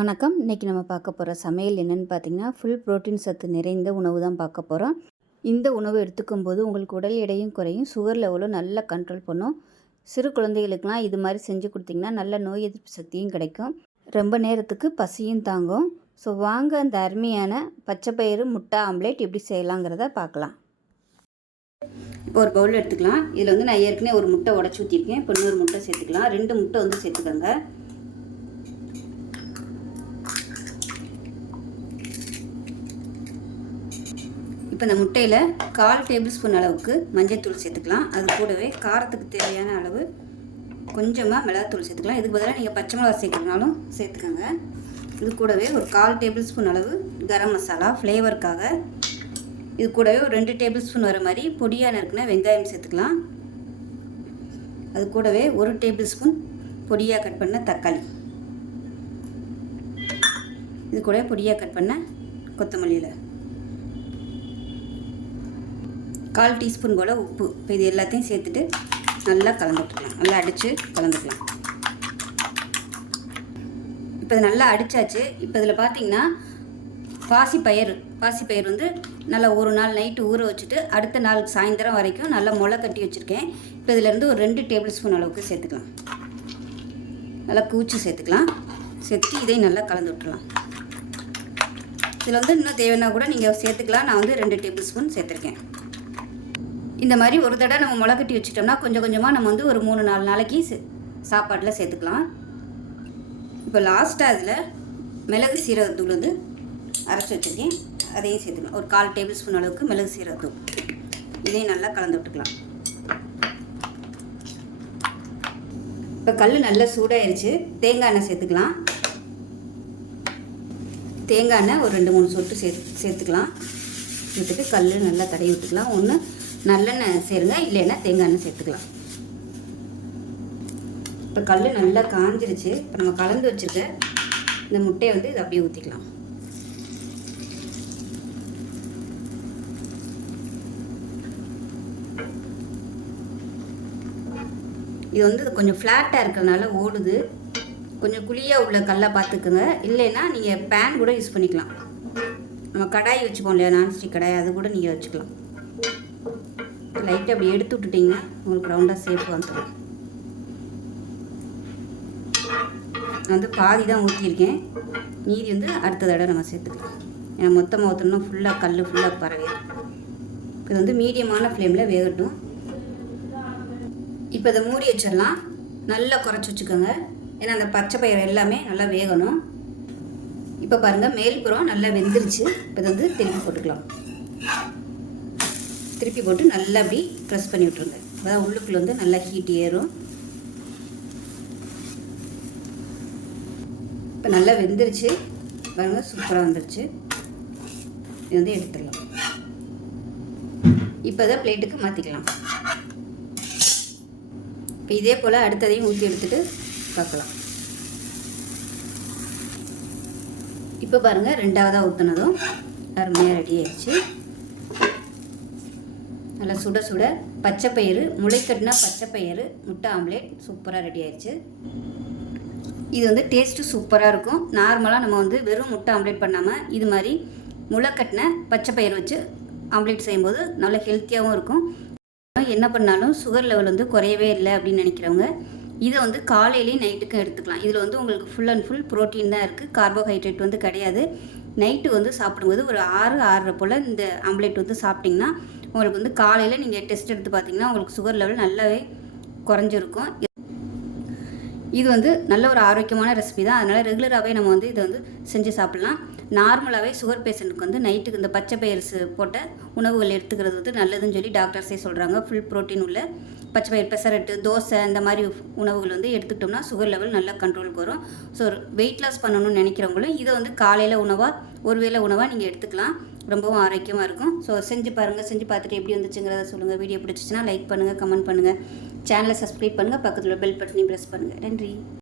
வணக்கம். இன்றைக்கி நம்ம பார்க்க போகிற சமையல் என்னென்னு பார்த்தீங்கன்னா ஃபுல் புரோட்டீன் சத்து நிறைந்த உணவு தான் பார்க்க போகிறோம் இந்த உணவு எடுத்துக்கும் போது உங்களுக்கு உடல் எடையும் குறையும் சுகர் லெவலும் நல்லா கண்ட்ரோல் பண்ணும். சிறு குழந்தைகளுக்கெலாம் இது மாதிரி செஞ்சு கொடுத்திங்கன்னா நல்ல நோய் எதிர்ப்பு சக்தியும் கிடைக்கும். ரொம்ப நேரத்துக்கு பசியும் தாங்கும். ஸோ வாங்க அந்த அருமையான பச்சை பயிறு முட்டை ஆம்லேட் எப்படி செய்யலாங்கிறத பார்க்கலாம். இப்போ ஒரு பவுல் எடுத்துக்கலாம். இதில் வந்து நான் ஏற்கனவே ஒரு முட்டை உடச்சி ஊற்றிருக்கேன் இப்போ இன்னொரு முட்டை சேர்த்துக்கலாம். ரெண்டு முட்டை வந்து சேர்த்துக்கோங்க. இப்போ இந்த முட்டையில் கால் டேபிள் ஸ்பூன் அளவுக்கு மஞ்சள்தூள் சேர்த்துக்கலாம். அது கூடவே காரத்துக்கு தேவையான அளவு கொஞ்சமாக மிளகாத்தூள் சேர்த்துக்கலாம். இதுக்கு பதிலாக நீங்கள் பச்சை மிளகா சேர்க்கணுனாலும் சேர்த்துக்கோங்க. இது கூடவே ஒரு கால் டேபிள் ஸ்பூன் அளவு கரம் மசாலா ஃப்ளேவருக்காக இது கூடவே ஒரு ரெண்டு டேபிள் ஸ்பூன் வர மாதிரி பொடியாக நறுக்குன வெங்காயம் சேர்த்துக்கலாம். அது கூடவே ஒரு டேபிள் ஸ்பூன் பொடியாக கட் பண்ண தக்காளி. இது கூட பொடியாக கட் பண்ண கொத்தமல்லியில். கால் டீஸ்பூன் போல் உப்பு. இப்போ இது எல்லாத்தையும் சேர்த்துட்டு நல்லா கலந்துக்கலாம். நல்லா அடித்து கலந்துக்கலாம். இப்போ இது நல்லா அடித்தாச்சு இப்போ இதில் பார்த்தீங்கன்னா பாசிப்பயிர் பாசிப்பயிர் வந்து நல்லா ஒரு நாள் நைட்டு ஊற வச்சுட்டு அடுத்த நாள் சாயந்தரம் வரைக்கும் நல்லா முளை கட்டி வச்சுருக்கேன். இப்போ இதிலேருந்து ஒரு ரெண்டு டேபிள் ஸ்பூன் அளவுக்கு சேர்த்துக்கலாம். நல்லா கூச்சி சேர்த்துக்கலாம். சேர்த்து இதையும் நல்லா கலந்து விட்டுலாம் இதில் வந்து இன்னும் தேவைன்னா கூட நீங்கள் சேர்த்துக்கலாம். நான் வந்து ரெண்டு டேபிள் ஸ்பூன் சேர்த்துருக்கேன். இந்த மாதிரி ஒரு தடவை நம்ம முளைக்கட்டி வச்சுட்டோம்னா கொஞ்சம் கொஞ்சமாக நம்ம வந்து ஒரு மூணு நாலு நாளைக்கு சாப்பாட்டில் சேர்த்துக்கலாம். இப்போ லாஸ்ட்டாக அதில் மிளகு சீரகத்தூள் வந்து அரைச்சி வச்சுருக்கேன். அதையும் சேர்த்துக்கலாம். ஒரு கால் டேபிள் ஸ்பூன் அளவுக்கு மிளகு சீரகத்தூள். இதையும் நல்லா கலந்து விட்டுக்கலாம். இப்போ கல் நல்லா சூடாயிருச்சு. தேங்காய் எண்ணெய் சேர்த்துக்கலாம். தேங்காய் எண்ணெய் ஒரு ரெண்டு மூணு சொட்டு சேர்த்து சேர்த்துக்கலாம். சேர்த்துட்டு கல் நல்லா தடவி விட்டுக்கலாம். ஒன்று நல்லெண்ணெய் சேருங்க இல்லைன்னா தேங்காய் எண்ணெய் சேர்த்துக்கலாம். இப்போ கல் நல்லா காஞ்சிருச்சு. இப்போ நம்ம கலந்து வச்சுருக்க இந்த முட்டையை வந்து இதை அப்படியே ஊற்றிக்கலாம் இது வந்து கொஞ்சம் ஃப்ளாட்டாக இருக்கிறதுனால ஓடுது. கொஞ்சம் குழியாக உள்ள கல்லை பார்த்துக்குங்க. இல்லைன்னா நீங்கள் பேன் கூட யூஸ் பண்ணிக்கலாம். நம்ம கடாய் வச்சுப்போம் இல்லையா நான்ஸ்டிக் கடாய் அது கூட நீங்கள் வச்சுக்கலாம். லைட்டாக அப்படி எடுத்து விட்டுட்டிங்கன்னா உங்களுக்கு ரவுண்டாக சேஃப் வந்துடும் நான் வந்து பாதி தான் ஊற்றியிருக்கேன் மீதி வந்து அடுத்த தடவை நம்ம சேர்த்துக்கலாம். ஏன்னா மொத்தமாக ஊற்றணும்னா ஃபுல்லாக கல் ஃபுல்லாக பரவே இது வந்து மீடியமான ஃப்ளேமில் வேகட்டும். இப்போ இதை மூடி வச்சிடலாம். நல்லா குறைச்சி வச்சுக்கோங்க. ஏன்னா அந்த பச்சை பயிர் எல்லாமே நல்லா வேகணும். இப்போ பாருங்கள் மேல்புறம் நல்லா வெந்துருச்சு. இப்போ இது வந்து திருப்பி போட்டுக்கலாம். திருப்பி போட்டு நல்லா அப்படி ப்ரெஸ் பண்ணி விட்ருங்க அதான் உள்ளுக்குள்ளே வந்து நல்லா ஹீட் ஏறும். இப்போ நல்லா வெந்துருச்சு. பாருங்கள் சூப்பராக வந்துருச்சு. இது வந்து எடுத்துடலாம். இப்போ தான் பிளேட்டுக்கு மாற்றிக்கலாம் இப்போ இதே போல் அடுத்ததையும் ஊற்றி எடுத்துகிட்டு பார்க்கலாம். இப்போ பாருங்கள் ரெண்டாவதாக ஊற்றுனதும் அருமையாக ரெடி ஆயிடுச்சு. நல்லா சுட சுட பச்சை பயிறு முளைக்கட்டினா பச்சைப்பயிறு முட்டை ஆம்லேட் சூப்பராக ரெடி ஆயிடுச்சு. இது வந்து டேஸ்ட்டு சூப்பராக இருக்கும். நார்மலாக நம்ம வந்து வெறும் முட்டை ஆம்லேட் பண்ணாமல் இது மாதிரி முளைக்கட்டின பச்சைப்பயிறு வச்சு ஆம்லேட் செய்யும்போது நல்ல ஹெல்த்தியாகவும் இருக்கும். என்ன பண்ணாலும் சுகர் லெவல் வந்து குறையவே இல்லை அப்படின்னு நினைக்கிறவங்க இதை வந்து காலையிலையும் நைட்டுக்கும் எடுத்துக்கலாம். இதில் வந்து உங்களுக்கு ஃபுல் அண்ட் ஃபுல் ப்ரோட்டீன் தான் இருக்குது கார்போஹைட்ரேட் வந்து கிடையாது. நைட்டு வந்து சாப்பிடும்போது ஒரு ஆறு ஆறரை போல் இந்த ஆம்லேட் வந்து சாப்பிட்டிங்கன்னா உங்களுக்கு வந்து காலையில் நீங்கள் டெஸ்ட் எடுத்து பார்த்தீங்கன்னா உங்களுக்கு சுகர் லெவல் நல்லாவே குறைஞ்சிருக்கும். இது வந்து நல்ல ஒரு ஆரோக்கியமான ரெசிபி தான். அதனால் ரெகுலராகவே நம்ம வந்து இதை வந்து செஞ்சு சாப்பிட்லாம். நார்மலாகவே சுகர் பேஷண்ட்டுக்கு வந்து நைட்டுக்கு இந்த பச்சை பயிறு போட்ட உணவுகள் எடுத்துக்கிறது வந்து நல்லதுன்னு சொல்லி டாக்டர்ஸே சொல்கிறாங்க ஃபுல் ப்ரோட்டீன் உள்ள பச்சை பயிர் பெசரட்டு தோசை இந்த மாதிரி உணவுகள் வந்து எடுத்துக்கிட்டோம்னா சுகர் லெவல் நல்லா கண்ட்ரோலுக்கு வரும். ஸோ வெயிட் லாஸ் பண்ணணும்னு நினைக்கிறவங்களும் இதை வந்து காலையில் உணவாக ஒருவேளை உணவாக நீங்கள் எடுத்துக்கலாம். ரொம்பவும் ஆரோக்கியமாக இருக்கும். ஸோ செஞ்சு பாருங்கள் செஞ்சு பார்த்துட்டு எப்படி வந்துச்சுங்கிறத சொல்லுங்கள் வீடியோ பிடிச்சிச்சின்னா லைக் பண்ணுங்கள் கமெண்ட் பண்ணுங்கள் சேனலை சப்ஸ்கிரைப் பண்ணுங்கள் பக்கத்தில் பெல் பட்டனையும் ப்ரெஸ் பண்ணுங்கள் நன்றி.